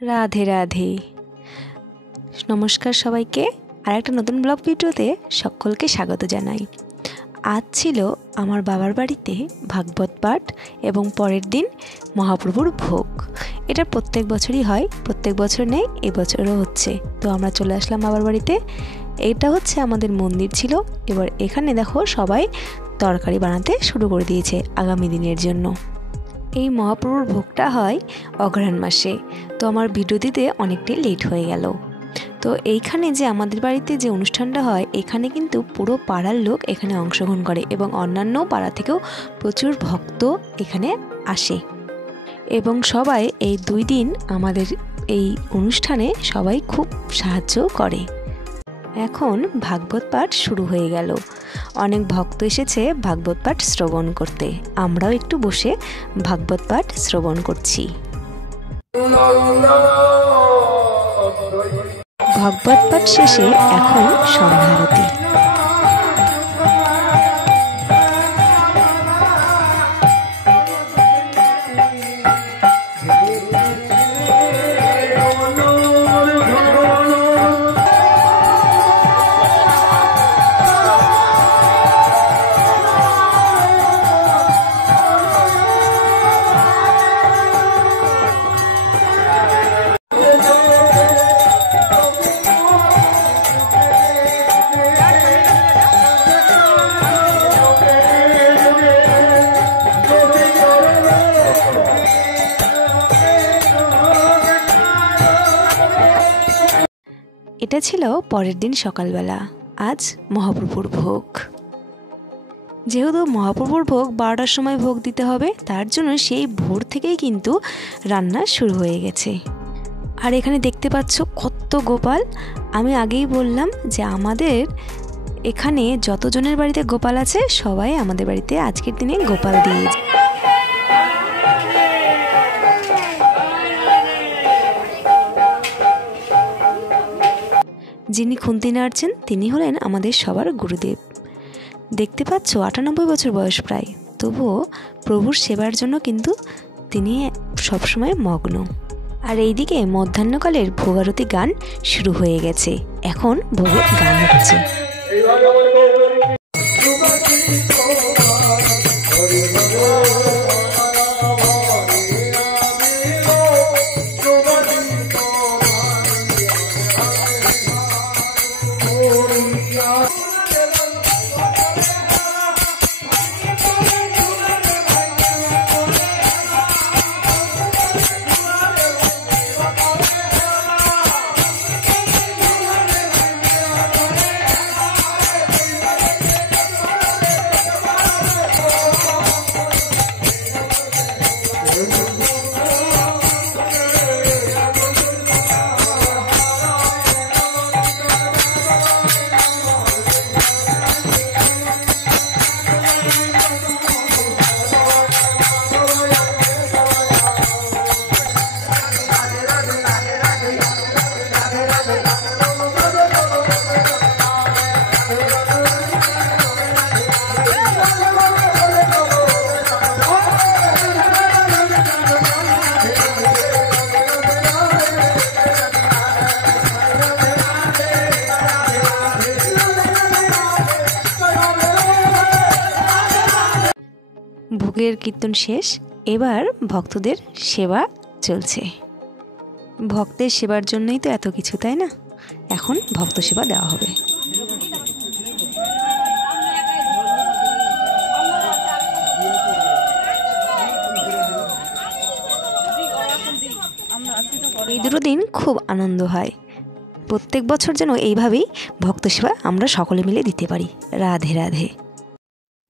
রাধে রাধে। নমস্কার সবাইকে, আর একটা নতুন ব্লগ ভিডিওতে সকলকে স্বাগত জানাই। আজ ছিল আমার বাবার বাড়িতে ভাগবত পাঠ এবং পরের দিন মহাপ্রভুর ভোগ। এটা প্রত্যেক বছরই হয়, প্রত্যেক বছর নেই, এবছরও হচ্ছে। তো আমরা চলে আসলাম বাবার বাড়িতে। এটা হচ্ছে আমাদের মন্দির ছিল। এবার এখানে দেখো সবাই তরকারি বানাতে শুরু করে দিয়েছে আগামী দিনের জন্য। এই মহাপ্রভুর ভোগটা হয় অঘ্রাণ মাসে। তো আমার ভিডিও দিতে অনেকটাই লেট হয়ে গেল। তো এইখানে যে আমাদের বাড়িতে যে অনুষ্ঠানটা হয়, এখানে কিন্তু পুরো পাড়ার লোক এখানে অংশগ্রহণ করে এবং অন্যান্য পাড়া থেকেও প্রচুর ভক্ত এখানে আসে এবং সবাই এই 2 দিন আমাদের এই অনুষ্ঠানে সবাই খুব সাহায্য করে। এখন ভাগবত পাঠ শুরু হয়ে গেল। অনেক ভক্ত এসেছে ভাগবত পাঠ শ্রবণ করতে। আমরাও একটু বসে ভাগবত পাঠ শ্রবণ করছি। ভাগবত পাঠ শেষে এখন সন্ধ্যা আরতি। এটা ছিল পরের দিন সকালবেলা। আজ মহাপ্রভুর ভোগ। যেহেতু মহাপ্রভুর ভোগ 12টার সময় ভোগ দিতে হবে, তার জন্য সেই ভোর থেকেই কিন্তু রান্না শুরু হয়ে গেছে। আর এখানে দেখতে পাচ্ছ কত গোপাল। আমি আগেই বললাম যে আমাদের এখানে যতজনের বাড়িতে গোপাল আছে সবাই আমাদের বাড়িতে আজকের দিনে গোপাল দিয়েছে। যিনি খুন্তি নাড়ছেন তিনি হলেন আমাদের সবার গুরুদেব। দেখতে পাচ্ছ 98 বছর বয়স প্রায়, তবুও প্রভুর সেবার জন্য কিন্তু তিনি সবসময় মগ্ন। আর এইদিকে মধ্যাহ্নকালের ভোগারতি গান শুরু হয়ে গেছে। এখন ভোগের গান হচ্ছে। ভোগের কীর্তন শেষ। এবার ভক্তদের সেবা চলছে। ভক্তের সেবার জন্যই তো এত কিছু, তাই না? এখন ভক্ত সেবা দেওয়া হবে। এই 2 দিন খুব আনন্দ হয়। প্রত্যেক বছর যেন এইভাবেই ভক্ত সেবা আমরা সকলে মিলে দিতে পারি। রাধে রাধে।